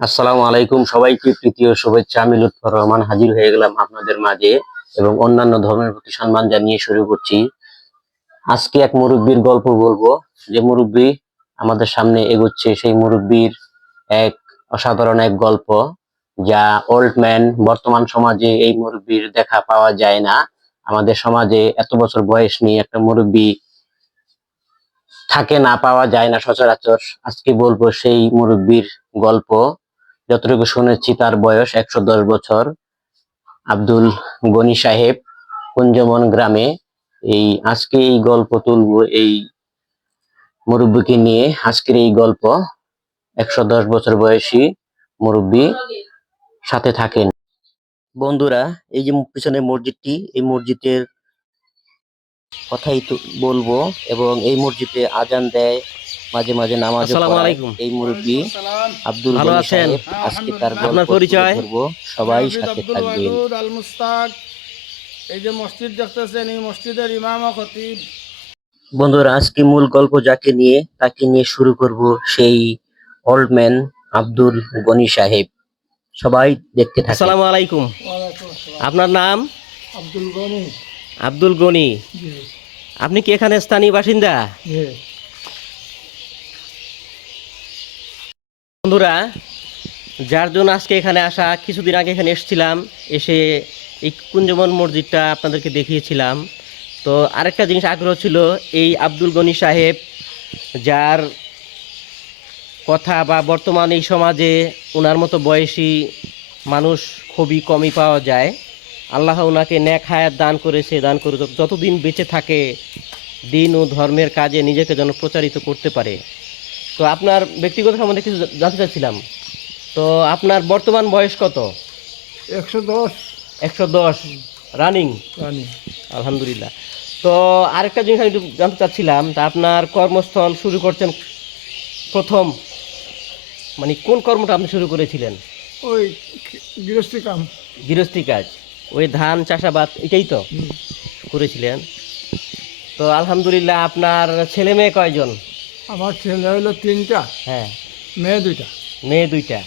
আসসালামু আলাইকুম সবাইকে তৃতীয় শুভেচ্ছা। আমি লুৎফর রহমান হাজির হয়ে গেলাম আপনাদের মাঝে এবং অন্যান্য ধর্মের প্রতি সম্মান জানিয়ে শুরু করছি। আজকে এক মুরব্বীর গল্প বলব। যে মুরব্বী আমাদের সামনে এগোচ্ছে, সেই মুরব্বীর এক অসাধারণ এক গল্প যা ওল্ড ম্যান বর্তমান সমাজে এই মুরব্বীর দেখা পাওয়া যায় না। আমাদের সমাজে এত বছর বয়স নিয়ে একটা মুরব্বী থাকে না, পাওয়া যায় না সচরাচর। আজকে বলব সেই মুরব্বীর গল্প। যতটুকু শুনেছি, তার বয়স একশো দশ বছর। আব্দুল গনি সাহেব কুঞ্জমন গ্রামে এই আজকে এই গল্প তুলবো, এই মুরব্বীকে নিয়ে। আজকের এই গল্প, একশো দশ বছর বয়সী মুরব্বী সাথে থাকেন। বন্ধুরা, এই যে পিছনে মসজিদটি, এই মসজিদের কথাই বলব এবং এই মসজিদে আজান দেয়। মাঝে মাঝে নামাজ আসসালামু আলাইকুম। এই মুরব্বী আব্দুল ভালো আছেন? আজকে তার আপনার পরিচয়? সবাই সাথে থাকবেন। এই যে মসজিদ দেখতেছেন এই মসজিদের ইমাম ও খতিব। বন্ধুরা আজকে মূল গল্প যাকে নিয়ে তাকে নিয়ে শুরু করব সেই ওল্ড ম্যান আব্দুল গনি সাহেব। সবাই দেখতে থাকেন। আসসালামু আলাইকুম। আপনার নাম? আব্দুল গনি। আব্দুল গনি। আপনি কি এখানে স্থানীয় বাসিন্দা? বন্ধুরা, যার জন্য আজকে এখানে আসা, কিছুদিন আগে এখানে এসেছিলাম, এসে এই কুঞ্জমন মসজিদটা আপনাদেরকে দেখিয়েছিলাম। তো আরেকটা জিনিস আগ্রহ ছিল, এই আব্দুল গনি সাহেব, যার কথা বা বর্তমান এই সমাজে ওনার মতো বয়সী মানুষ খুবই কমই পাওয়া যায়। আল্লাহ ওনাকে ন্যাক হায়াত দান করেছে, দান করে যতদিন বেঁচে থাকে, দিন ও ধর্মের কাজে নিজেকে যেন প্রচারিত করতে পারে। তো আপনার ব্যক্তিগত সম্বন্ধে কিছু জানতে চাচ্ছিলাম। তো আপনার বর্তমান বয়স কত? একশো দশ। একশো দশ। রানিং? রানি। আলহামদুলিল্লাহ। তো আরেকটা জিনিস আমি একটু জানতে চাচ্ছিলাম তা আপনার কর্মস্থল শুরু করছেন প্রথম মানে কোন কর্মটা আপনি শুরু করেছিলেন? ওই গৃহস্থী কাম। গৃহস্থী কাজ। ওই ধান চাষাবাদ এটাই তো করেছিলেন। তো আলহামদুলিল্লাহ আপনার ছেলে মেয়ে কয়জন? আমার ছেলে হলো তিনটা হ্যাঁ। মেয়ে দুইটা। মেয়ে দুইটা।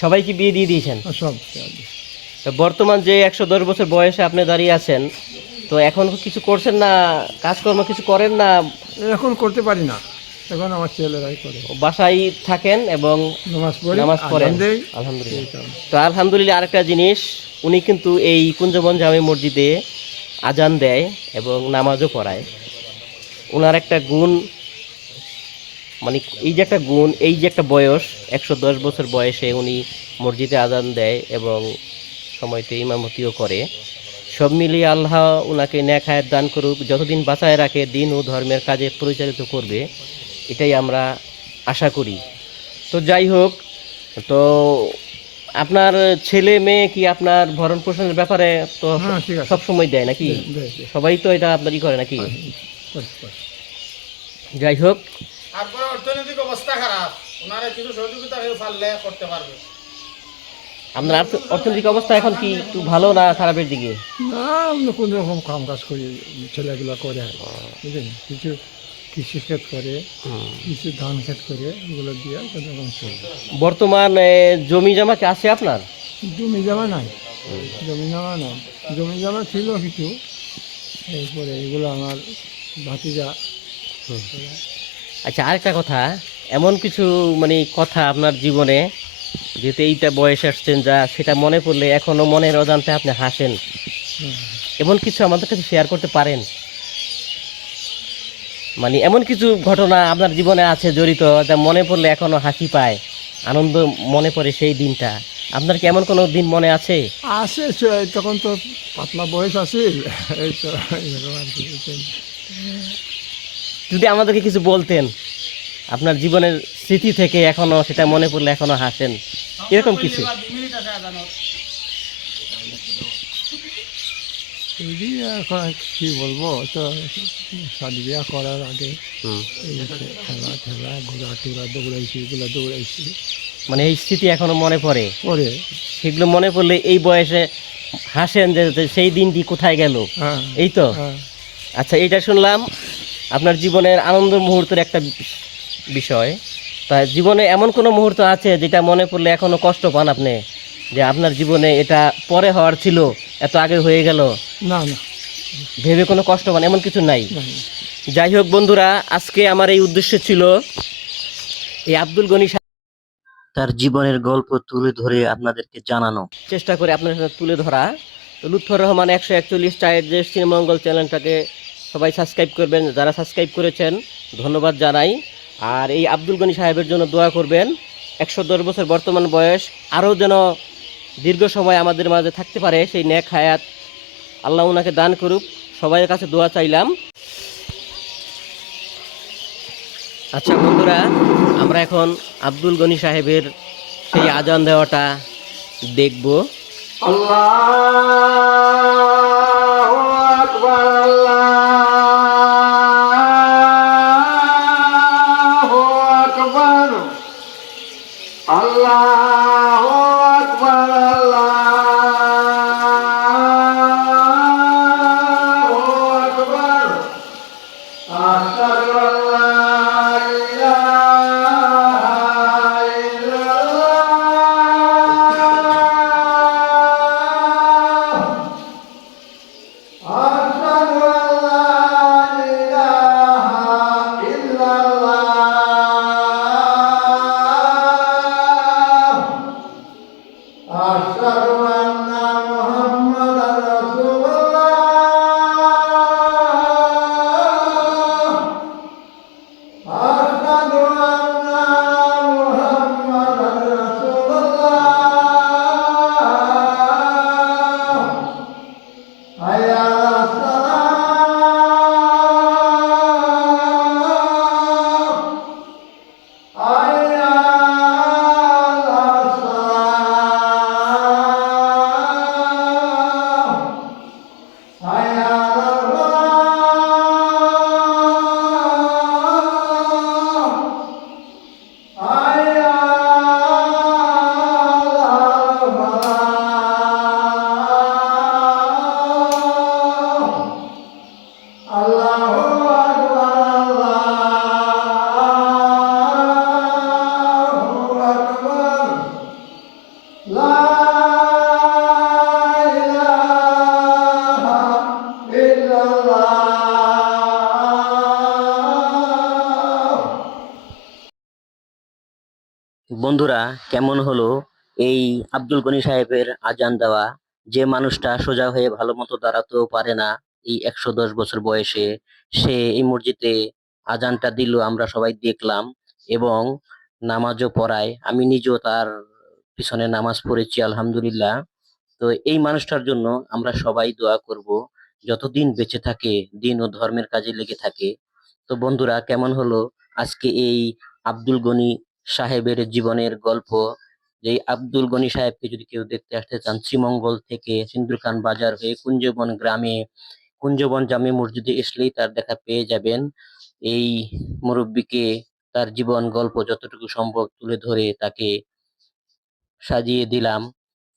সবাইকে বিয়ে দিয়ে দিয়েছেন? সব। তো বর্তমান যে একশো দশ বছর বয়সে আপনি দাঁড়িয়ে আছেন তো এখন কিছু করছেন না? কাজকর্ম কিছু করেন না? এখন করতে পারি না। এখন আমার ছেলেরাই করে। বাসায় থাকেন এবং নামাজ পড়ি নামাজ পড়েন? আলহামদুলিল্লাহ। তো আলহামদুলিল্লাহ আরেকটা জিনিস উনি কিন্তু এই কুঞ্জবন জামে মসজিদে আজান দেয় এবং নামাজও পড়ায়। ওনার একটা গুণ মানে এই যে একটা গুণ এই যে একটা বয়স একশো দশ বছর বয়সে উনি মসজিদে আদান দেয় এবং সময়তে ইমামতিও করে। সব মিলিয়ে আল্লাহ ওনাকে ন্যাখায়াত দান করুক যতদিন বাঁচায় রাখে দিন ও ধর্মের কাজে পরিচালিত করবে এটাই আমরা আশা করি। তো যাই হোক তো আপনার ছেলে মেয়ে কি আপনার ভরণ পোষণের ব্যাপারে তো হ্যাঁ সব সময় দেয় নাকি। সবাই তো এটা আপনারই করে নাকি? করে, করে। যাই হোক তারপরে অর্থনৈতিক অবস্থা খারাপ। ওনারা কিছু সহযোগিতা কেউ পারলে করতে পারবে। আপনার অর্থনৈতিক অবস্থা এখন কি একটু ভালো না খারাপের দিকে? না আমরা কোন রকম কাম কাজ করি ছেলেগুলো করে। বুঝলেন? কিছু কৃষি ক্ষেত করে কিছু ধান ক্ষেত করে এগুলো দিয়ে কোনো রকম বর্তমান এ, জমি জমা কি আছে আপনার? জমি জমা নাই। জমি জমা নাই। জমি জমা ছিল কিছু। এরপরে এগুলো আমার ভাতিজা আচ্ছা আরেকটা কথা, এমন কিছু মানে কথা আপনার জীবনে, যেহেতু এইটা বয়স আসছেন যা, সেটা মনে পড়লে এখনও মনের অজান্তে আপনি হাসেন। এমন কিছু আমাদের কাছে শেয়ার করতে পারেন মানে এমন কিছু ঘটনা আপনার জীবনে আছে জড়িত যা মনে পড়লে এখনও হাসি পায়, আনন্দ মনে পড়ে সেই দিনটা আপনার কি এমন কোনো দিন মনে আছে আছে তখন তো পাতলা বয়স আছে। যদি আমাদেরকে কিছু বলতেন আপনার জীবনের স্মৃতি থেকে এখনও সেটা মনে পড়লে এখনও হাসেন এরকম কিছু? কি বলব তো শাদি বিয়া করার আগে। খেলা ঠেলা ঘোরা টুরা দৌড়াইছি এগুলো দৌড়াইছি। মানে এই স্মৃতি এখনও মনে পড়ে? পরে সেগুলো মনে পড়লে এই বয়সে হাসেন যে যে সেই দিনটি কোথায় গেল? হ্যাঁ। এই তো? হ্যাঁ। আচ্ছা এটা শুনলাম আপনার জীবনের আনন্দ মুহূর্তের একটা বিষয়। তা জীবনে এমন কোনো মুহূর্ত আছে যেটা মনে পড়লে এখনও কষ্ট পান আপনি? যে আপনার জীবনে এটা পরে হওয়ার ছিল এত আগে হয়ে গেল। না না। ভেবে কোনো কষ্ট পান এমন কিছু নাই। যাই হোক বন্ধুরা আজকে আমার এই উদ্দেশ্য ছিল এই আব্দুল গনি সাহেব তার জীবনের গল্প তুলে ধরে আপনাদেরকে জানানো। চেষ্টা করে আপনার সাথে তুলে ধরা। লুৎফর রহমান একশো একচল্লিশ চায়ের যে শ্রীমঙ্গল চ্যানেলটাকে সবাই সাবস্ক্রাইব করবেন। যারা সাবস্ক্রাইব করেছেন, ধন্যবাদ জানাই। আর এই আব্দুল গনি সাহেবের জন্য দোয়া করবেন, একশো দশ বছর বর্তমান বয়স, আরও যেন দীর্ঘ সময় আমাদের মাঝে থাকতে পারে সেই নেক হায়াত। আল্লাহ ওনাকে দান করুক। সবাইয়ের কাছে দোয়া চাইলাম। আচ্ছা বন্ধুরা, আমরা এখন আব্দুল গনি সাহেবের সেই আজান দেওয়াটা দেখব। Allah. বন্ধুরা, কেমন হলো এই আব্দুল গনি সাহেবের আজান দেওয়া? যে মানুষটা সোজা হয়ে ভালো মতো দাঁড়াতেও পারে না এই একশো দশ বছর বয়সে সে এই মসজিদে আজানটা দিল, আমরা সবাই দেখলাম এবং নামাজও পড়ায়। আমি নিজেও তার পিছনে নামাজ পড়েছি, আলহামদুলিল্লাহ। তো এই মানুষটার জন্য আমরা সবাই দোয়া করব, যতদিন বেঁচে থাকে, দিন ও ধর্মের কাজে লেগে থাকে। তো বন্ধুরা, কেমন হলো আজকে এই আব্দুল গনি সাহেবের জীবনের গল্প? যে আব্দুল গনি সাহেবকে যদি কেউ দেখতে আসতে চান, শ্রীমঙ্গল থেকে সিন্দুরখান বাজার হয়ে কুঞ্জবন গ্রামে কুঞ্জবন জামে মসজিদে আসলেই তার দেখা পেয়ে যাবেন। এই মুরব্বীকে তার জীবন গল্প যতটুকু সম্ভব তুলে ধরে তাকে সাজিয়ে দিলাম।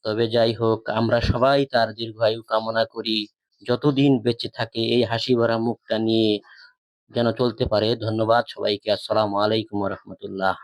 তবে যাই হোক, আমরা সবাই তার দীর্ঘায়ু কামনা করি। যতদিন বেঁচে থাকে, এই হাসি ভরা মুখটা নিয়ে যেন চলতে পারে। ধন্যবাদ সবাইকে। আসসালামু আলাইকুম রহমতুল্লাহ।